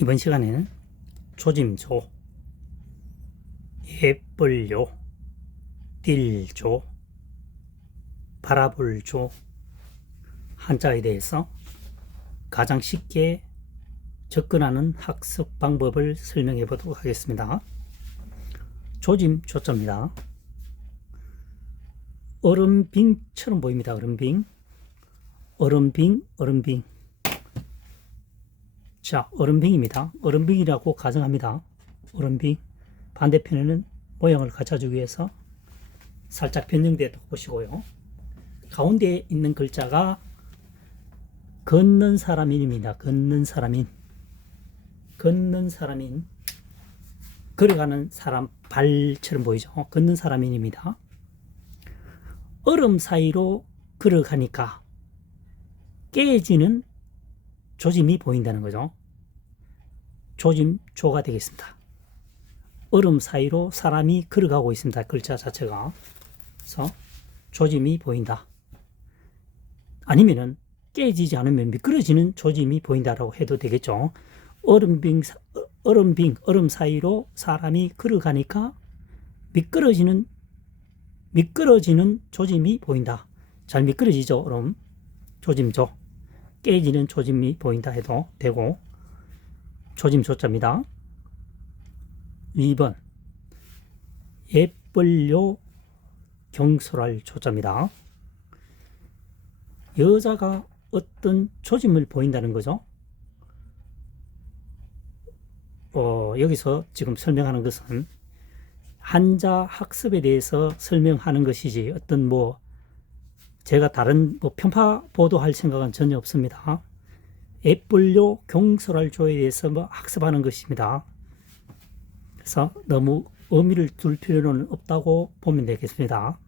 이번 시간에는 조짐조, 예쁠요, 띨조, 바라볼조 한자에 대해서 가장 쉽게 접근하는 학습 방법을 설명해 보도록 하겠습니다. 조짐조자입니다. 얼음빙처럼 보입니다. 얼음빙, 얼음빙, 얼음빙. 자, 얼음빙입니다. 얼음빙이라고 가정합니다. 얼음빙. 반대편에는 모양을 갖춰주기 위해서 살짝 변형되어 보시고요. 가운데에 있는 글자가 걷는 사람인입니다. 걷는 사람인. 걷는 사람인. 걸어가는 사람 발처럼 보이죠. 걷는 사람인입니다. 얼음 사이로 걸어가니까 깨지는 조짐이 보인다는 거죠. 조짐조가 되겠습니다. 얼음 사이로 사람이 걸어가고 있습니다. 글자 자체가. 그래서 조짐이 보인다. 아니면은 깨지지 않으면 미끄러지는 조짐이 보인다라고 해도 되겠죠. 얼음 사이로 사람이 걸어가니까 미끄러지는 조짐이 보인다. 잘 미끄러지죠, 얼음. 조짐조. 깨지는 조짐이 보인다 해도 되고, 조짐조자입니다. 2번 예쁠요 경솔할 조자입니다. 여자가 어떤 조짐을 보인다는 거죠. 여기서 지금 설명하는 것은 한자 학습에 대해서 설명하는 것이지 어떤 제가 다른 편파 보도할 생각은 전혀 없습니다. 예쁠요 경솔할 조에 대해서 학습하는 것입니다. 그래서 너무 의미를 둘 필요는 없다고 보면 되겠습니다.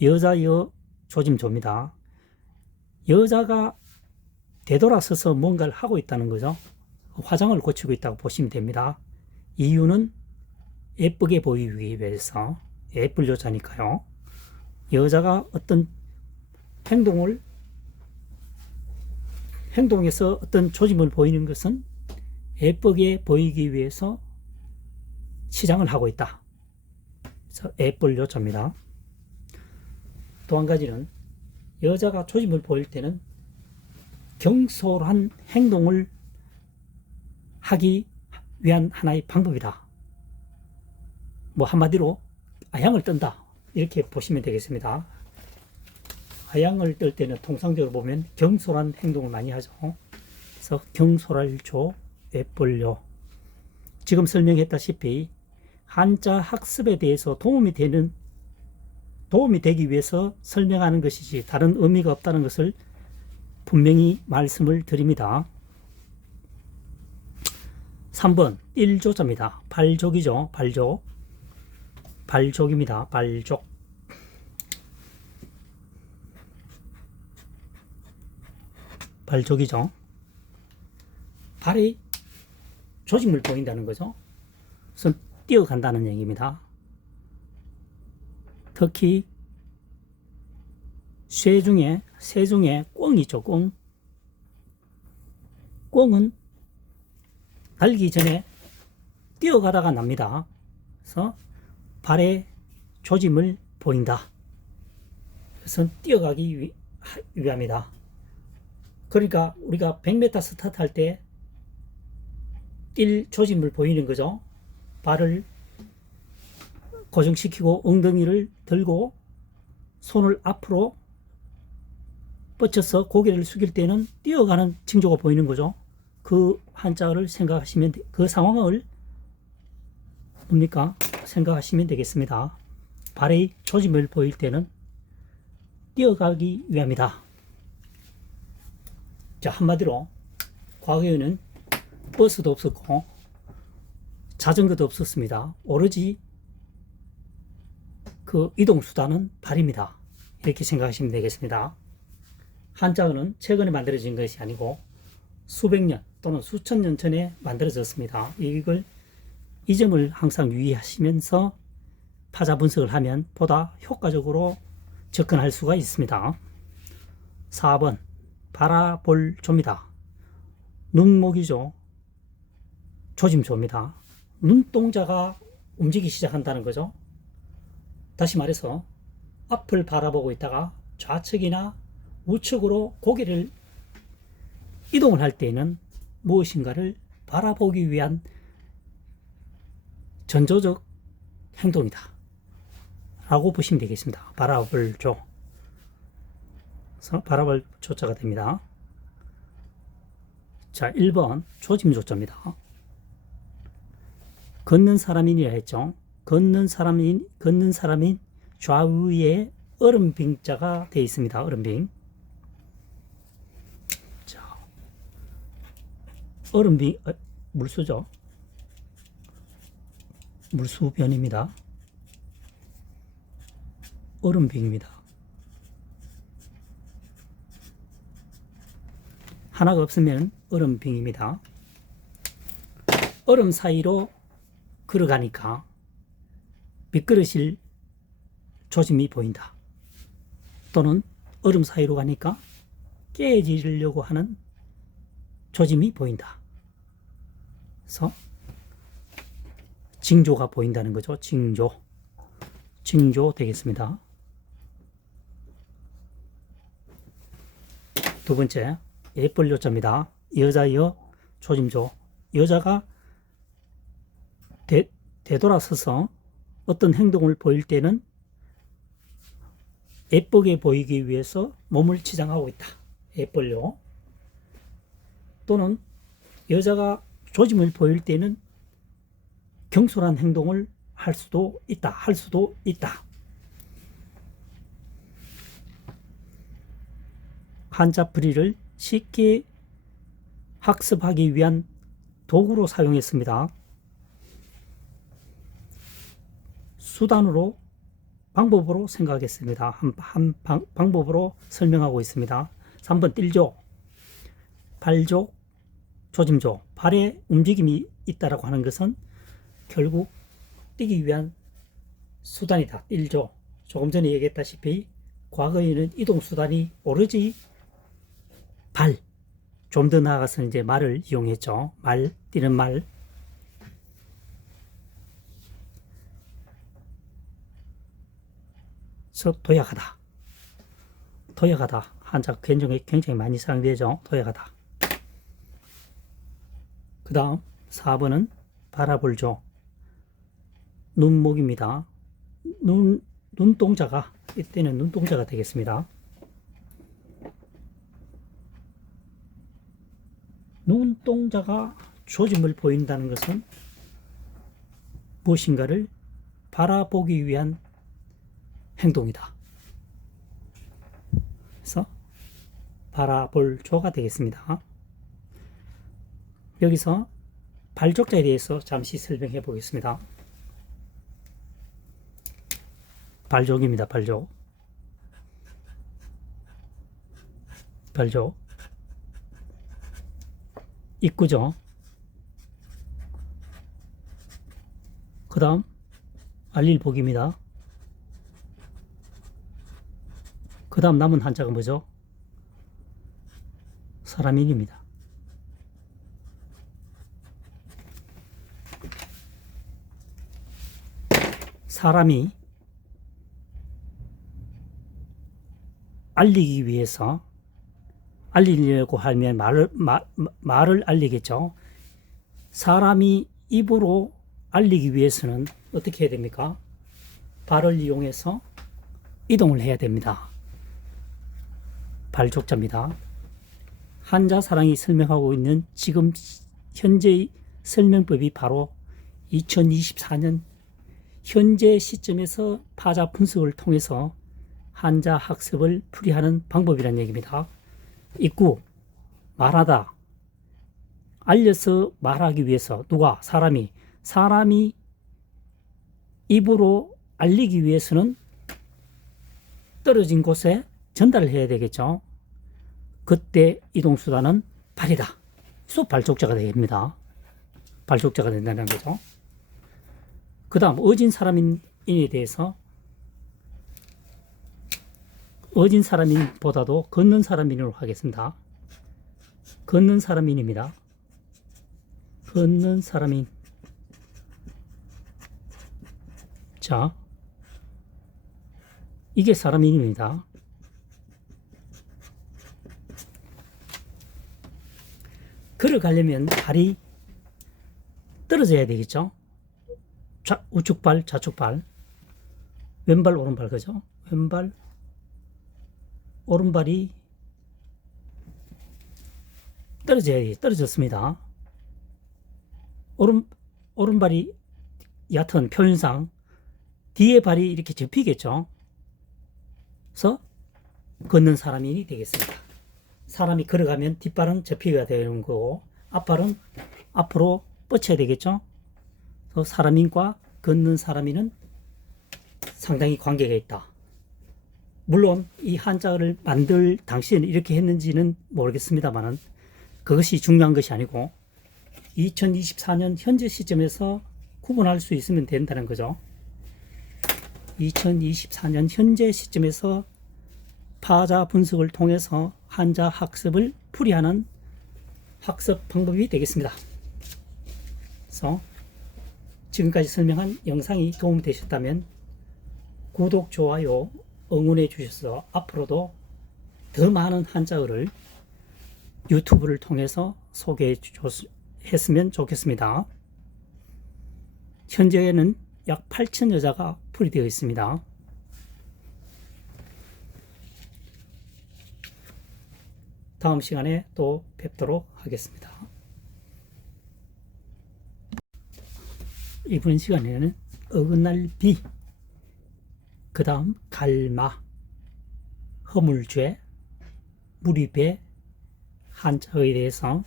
여자여 조짐조입니다. 여자가 되돌아서서 뭔가를 하고 있다는 거죠. 화장을 고치고 있다고 보시면 됩니다. 이유는 예쁘게 보이기 위해서. 예쁠 여자니까요. 여자가 어떤 행동에서 어떤 조짐을 보이는 것은 예쁘게 보이기 위해서 치장을 하고 있다. 그래서 예쁠 여자입니다. 또 한 가지는 여자가 조짐을 보일 때는 경솔한 행동을 하기 위한 하나의 방법이다. 한마디로 아양을 뜬다. 이렇게 보시면 되겠습니다. 아양을 뜰 때는 통상적으로 보면 경솔한 행동을 많이 하죠. 그래서 경솔할 조, 예쁠요. 지금 설명했다시피 한자 학습에 대해서 도움이 되기 위해서 설명하는 것이지 다른 의미가 없다는 것을 분명히 말씀을 드립니다. 3번 띨조자입니다. 발족이죠. 발족. 발족입니다. 발족. 발족이죠. 발이 조짐을 보인다는 거죠. 우선 뛰어간다는 얘기입니다. 특히 새 중에 꿩이 있죠. 꿩은 달기 전에 뛰어가다가 납니다. 그래서 발에 조짐을 보인다. 그래서 뛰어가기 위함이다. 그러니까 우리가 100m 스타트 할 때 뛸 조짐을 보이는 거죠. 발을 고정시키고 엉덩이를 들고 손을 앞으로 뻗쳐서 고개를 숙일 때는 뛰어가는 징조가 보이는 거죠. 그 한자를 생각하시면, 그 상황을 생각하시면 되겠습니다. 발의 조짐을 보일 때는 뛰어가기 위함이다. 자, 한마디로 과거에는 버스도 없었고 자전거도 없었습니다. 오로지 그 이동수단은 발입니다. 이렇게 생각하시면 되겠습니다. 한자어는 최근에 만들어진 것이 아니고 수백 년 또는 수천 년 전에 만들어졌습니다. 이 점을 항상 유의하시면서 파자 분석을 하면 보다 효과적으로 접근할 수가 있습니다. 4번 바라볼 조입니다. 눈목이죠. 조짐조입니다. 눈동자가 움직이기 시작한다는 거죠. 다시 말해서 앞을 바라보고 있다가 좌측이나 우측으로 고개를 이동을 할 때에는 무엇인가를 바라보기 위한 전조적 행동이다 라고 보시면 되겠습니다. 바라볼 조. 그래서 바라볼 조자가 됩니다. 자, 1번 조짐조자입니다. 걷는 사람이라 했죠. 걷는 사람인 좌우에 얼음빙자가 되어 있습니다. 얼음빙. 자, 얼음빙, 물수죠. 물수변입니다. 얼음빙입니다. 하나가 없으면 얼음빙입니다. 얼음 사이로 걸어가니까 미끄러질 조짐이 보인다. 또는 얼음 사이로 가니까 깨지려고 하는 조짐이 보인다. 그래서 징조가 보인다는 거죠. 징조 되겠습니다. 두 번째, 예벌 요자입니다. 여자여 조짐조. 여자가 되돌아서서 어떤 행동을 보일 때는 예쁘게 보이기 위해서 몸을 치장하고 있다. 예벌요. 또는 여자가 조짐을 보일 때는 경솔한 행동을 할 수도 있다. 한자풀이를 쉽게 학습하기 위한 도구로 사용했습니다. 수단으로, 방법으로 생각했습니다. 방법으로 설명하고 있습니다. 3번 띨조, 발조, 조짐조. 발에 움직임이 있다라고 하는 것은 결국 뛰기 위한 수단이다. 띨조. 조금 전에 얘기했다시피 과거에는 이동수단이 오로지 발, 좀 더 나아가서 이제 말을 이용했죠. 말, 뛰는 말. 도약하다. 한자 굉장히 많이 사용되죠. 도약하다. 그 다음 4번은 바라볼조. 눈목입니다. 눈동자가, 이때는 눈동자가 되겠습니다. 눈동자가 조짐을 보인다는 것은 무엇인가를 바라보기 위한 행동이다. 그래서 바라볼 조가 되겠습니다. 여기서 발족자에 대해서 잠시 설명해 보겠습니다. 발족입니다. 발족. 입구죠. 그 다음 알릴복입니다. 그 다음 남은 한자가 뭐죠? 사람인입니다. 사람이 알리기 위해서, 알리려고 하면 말을 알리겠죠. 사람이 입으로 알리기 위해서는 어떻게 해야 됩니까? 발을 이용해서 이동을 해야 됩니다. 발족자입니다. 한자사랑이 설명하고 있는 지금 현재의 설명법이 바로 2024년 현재 시점에서 파자 분석을 통해서 한자 학습을 풀이하는 방법이라는 얘기입니다. 입구, 말하다. 알려서 말하기 위해서 누가? 사람이 입으로 알리기 위해서는 떨어진 곳에 전달을 해야 되겠죠. 그때 이동수단은 발이다. 그래서 발족자가 됩니다. 발족자가 된다는 거죠. 그 다음 어진 사람인에 대해서, 어진 사람인보다도 걷는 사람인으로 하겠습니다. 걷는 사람인입니다. 걷는 사람인. 자, 이게 사람인입니다. 걸어가려면 발이 떨어져야 되겠죠. 우측발, 좌측발, 왼발, 오른발, 그죠? 왼발, 오른발이 떨어졌습니다. 오른발이 얕은 표현상 뒤에 발이 이렇게 접히겠죠. 그래서 걷는 사람이 되겠습니다. 사람이 걸어가면 뒷발은 접히게 되는 거고 앞발은 앞으로 뻗쳐야 되겠죠. 그래서 사람인과 걷는 사람인은 상당히 관계가 있다. 물론 이 한자를 만들 당시에는 이렇게 했는지는 모르겠습니다만은 그것이 중요한 것이 아니고 2024년 현재 시점에서 구분할 수 있으면 된다는 거죠. 2024년 현재 시점에서 파자 분석을 통해서 한자 학습을 풀이하는 학습 방법이 되겠습니다. 그래서 지금까지 설명한 영상이 도움이 되셨다면 구독, 좋아요, 응원해 주셔서 앞으로도 더 많은 한자어를 유튜브를 통해서 소개했으면 좋겠습니다. 현재는 약 8,000여 자가 풀이되어 있습니다. 다음 시간에 또 뵙도록 하겠습니다. 이번 시간에는 어긋날 비, 그 다음 갈마, 허물죄, 무리배, 한자어에 대해서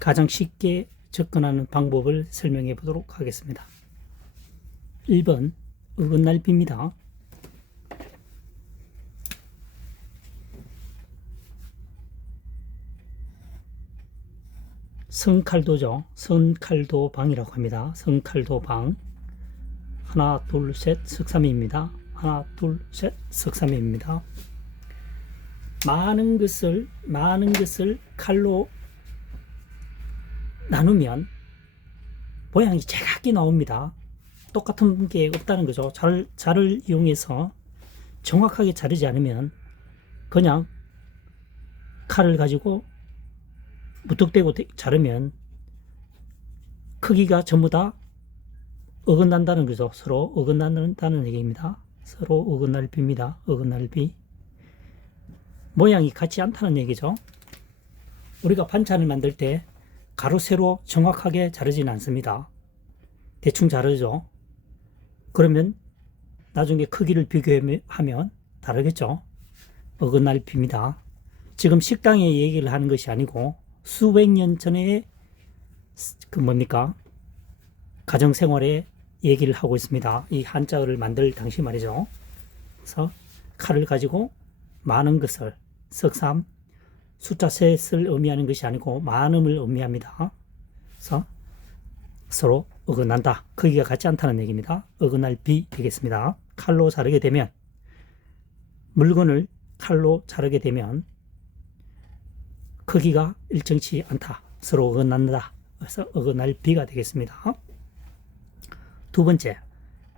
가장 쉽게 접근하는 방법을 설명해 보도록 하겠습니다. 1번 어긋날 비입니다. 성칼도죠. 성칼도방이라고 합니다. 성칼도방. 하나, 둘, 셋, 석삼입니다. 하나, 둘, 셋, 석삼입니다. 많은 것을 칼로 나누면 모양이 제각기 나옵니다. 똑같은 게 없다는 거죠. 자를 이용해서 정확하게 자르지 않으면 그냥 칼을 가지고 무턱대고 자르면 크기가 전부 다 어긋난다는 거죠. 서로 어긋난다는 얘기입니다. 서로 어긋날 비입니다. 어긋날 비. 모양이 같지 않다는 얘기죠. 우리가 반찬을 만들 때 가로 세로 정확하게 자르지는 않습니다. 대충 자르죠. 그러면 나중에 크기를 비교하면 다르겠죠. 어긋날 비입니다. 지금 식당의 얘기를 하는 것이 아니고 수백 년 전에 가정생활의 얘기를 하고 있습니다. 이 한자어를 만들 당시 말이죠. 그래서 칼을 가지고 많은 것을, 석삼, 숫자 셋을 의미하는 것이 아니고 많음을 의미합니다. 그래서 서로 어긋난다. 크기가 같지 않다는 얘기입니다. 어긋날 비 되겠습니다. 칼로 자르게 되면, 물건을 칼로 자르게 되면 크기가 일정치 않다. 서로 어긋난다. 그래서 어긋날 비가 되겠습니다. 두 번째,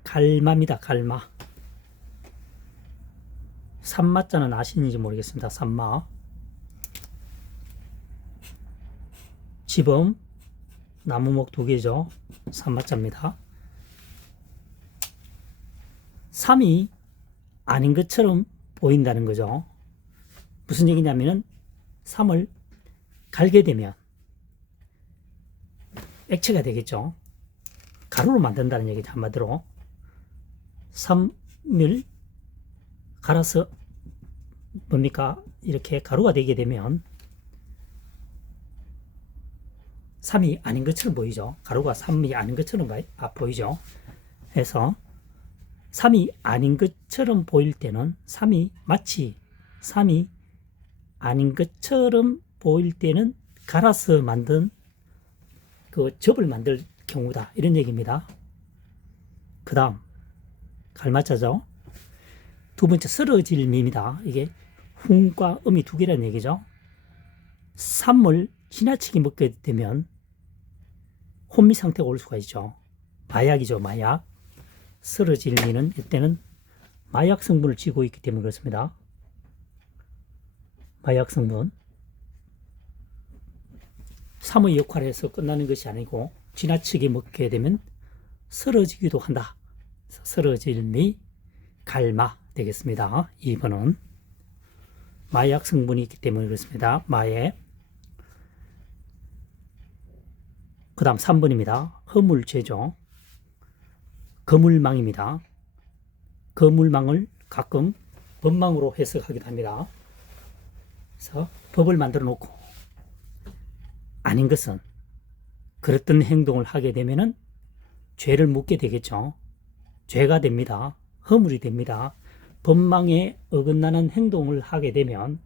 갈마입니다. 갈마. 산마자는 아시는지 모르겠습니다. 산마. 지범, 나무목 두 개죠. 산마자입니다. 삼이 아닌 것처럼 보인다는 거죠. 무슨 얘기냐면은 삼을 갈게 되면 액체가 되겠죠. 가루로 만든다는 얘기죠. 한마디로 삼을 갈아서 이렇게 가루가 되게 되면 삼이 아닌 것처럼 보이죠. 가루가 삼이 아닌 것처럼 보이죠. 그래서 삼이 아닌 것처럼 보일 때는 마치 삼이 아닌 것처럼 보일 때는 갈아서 만든 그 접을 만들 경우다. 이런 얘기입니다. 그 다음 갈마자죠. 두 번째 쓰러질 미입니다. 이게 훈과 음이 두 개라는 얘기죠. 삼을 지나치게 먹게 되면 혼미 상태가 올 수가 있죠. 마약이죠, 마약. 쓰러질 미는 이때는 마약 성분을 쥐고 있기 때문에 그렇습니다. 마약 성분. 삼의 역할을 해서 끝나는 것이 아니고 지나치게 먹게 되면 쓰러지기도 한다. 쓰러질 미, 갈마 되겠습니다. 2번은 마약 성분이 있기 때문에 그렇습니다. 마약. 그 다음 3번입니다. 허물죄죠. 거물망입니다. 거물망을 가끔 법망으로 해석하기도 합니다. 그래서 법을 만들어 놓고 아닌 것은 그랬던 행동을 하게 되면은 죄를 묻게 되겠죠. 죄가 됩니다. 허물이 됩니다. 법망에 어긋나는 행동을 하게 되면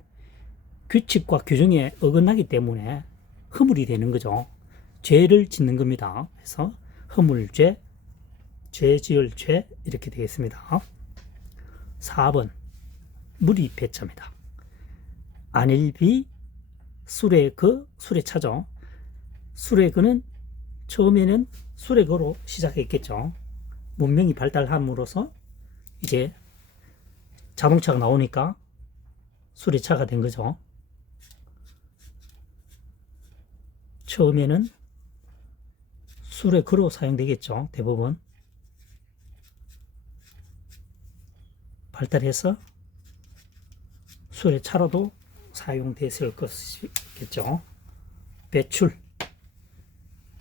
규칙과 규정에 어긋나기 때문에 허물이 되는 거죠. 죄를 짓는 겁니다. 그래서 허물죄, 죄 지을 죄 이렇게 되겠습니다. 4번 무리배차입니다. 안일비, 수레그, 수레차죠. 수레그는 처음에는 수레거로 시작했겠죠. 문명이 발달함으로써 이제 자동차가 나오니까 수레차가 된 거죠. 처음에는 수레거로 사용되겠죠. 대부분 발달해서 수레차로도 사용됐을 것이겠죠.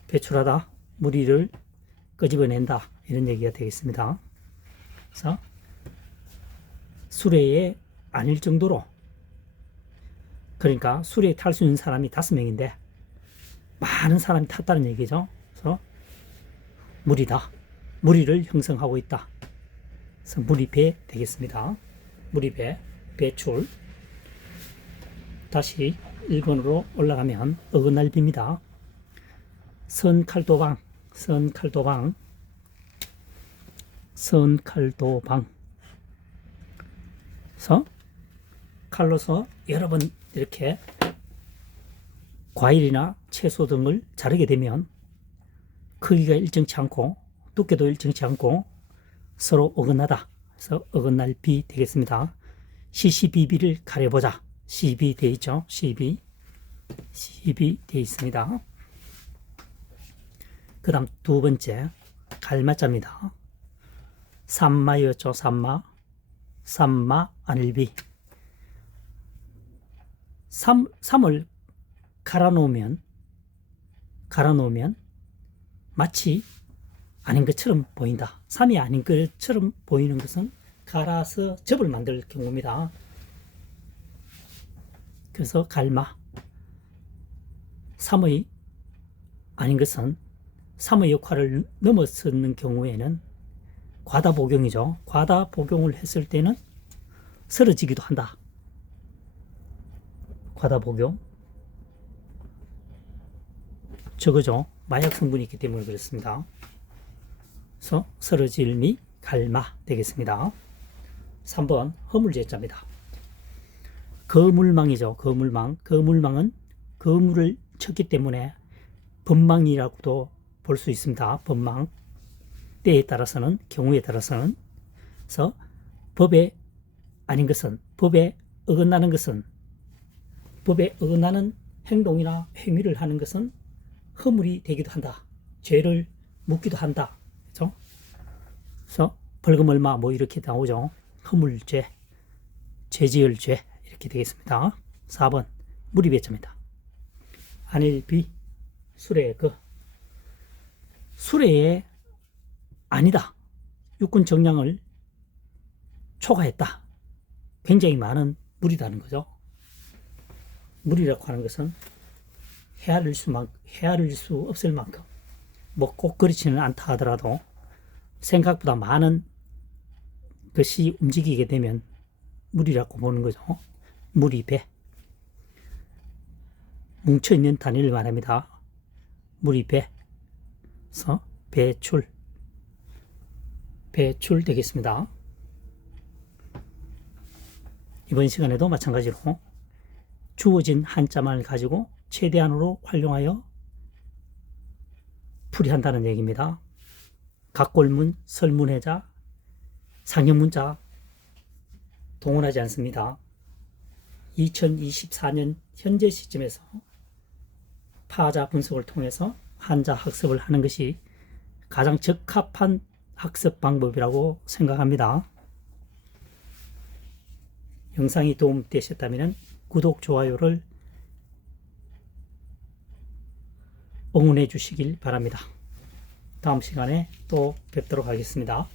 배출하다, 무리를 끄집어낸다 이런 얘기가 되겠습니다. 그래서 수레에 아닐 정도로, 그러니까 수레에 탈 수 있는 사람이 5명인데 많은 사람이 탔다는 얘기죠. 그래서 무리다, 무리를 형성하고 있다. 그래서 무리배 되겠습니다. 무리배, 배출. 다시 1번으로 올라가면 어긋날비입니다. 선칼도방, 그래서 칼로서 여러 번 이렇게 과일이나 채소 등을 자르게 되면 크기가 일정치 않고 두께도 일정치 않고 서로 어긋나다. 그래서 어긋날비 되겠습니다. 시시비비를 가려보자. 시비 되어 있죠. 시비 되어 있습니다. 그 다음 2번째 갈마자입니다. 산마였죠. 산마 안일비. 삼을 갈아 놓으면 마치 아닌 것처럼 보인다. 삼이 아닌 것처럼 보이는 것은 갈아서 접을 만들 경우입니다. 그래서 갈마. 삼의 아닌 것은 삼의 역할을 넘어서는 경우에는 과다 복용이죠. 과다 복용을 했을 때는 쓰러지기도 한다. 과다 복용. 저거죠. 마약 성분이 있기 때문에 그렇습니다. 그래서 쓰러질 미, 갈마 되겠습니다. 3번 허물죄자입니다. 거물망이죠. 거물망은 거물을 쳤기 때문에 법망이라고도 볼 수 있습니다. 법망. 때에 따라서는, 경우에 따라서는. 그래서 법에 아닌 것은, 법에 어긋나는 것은, 법에 어긋나는 행동이나 행위를 하는 것은 허물이 되기도 한다. 죄를 묻기도 한다. 그렇죠? 그래서 벌금 얼마 뭐 이렇게 나오죠. 허물죄, 죄지을 죄 이렇게 되겠습니다. 4번 무리배차입니다. 안일비, 수레에 아니다. 육군 정량을 초과했다. 굉장히 많은 무리라는 거죠. 무리라고 하는 것은 헤아릴 수 없을 만큼 뭐 꼭 그렇지는 않다 하더라도 생각보다 많은 것이 움직이게 되면 무리라고 보는 거죠. 무리배. 뭉쳐있는 단위를 말합니다. 무리배. 그래서 배출 되겠습니다. 이번 시간에도 마찬가지로 주어진 한자만을 가지고 최대한으로 활용하여 풀이한다는 얘기입니다. 각골문, 설문해자, 상형문자 동원하지 않습니다. 2024년 현재 시점에서 파자 분석을 통해서 환자 학습을 하는 것이 가장 적합한 학습 방법이라고 생각합니다. 영상이 도움되셨다면 구독, 좋아요를 응원해 주시길 바랍니다. 다음 시간에 또 뵙도록 하겠습니다.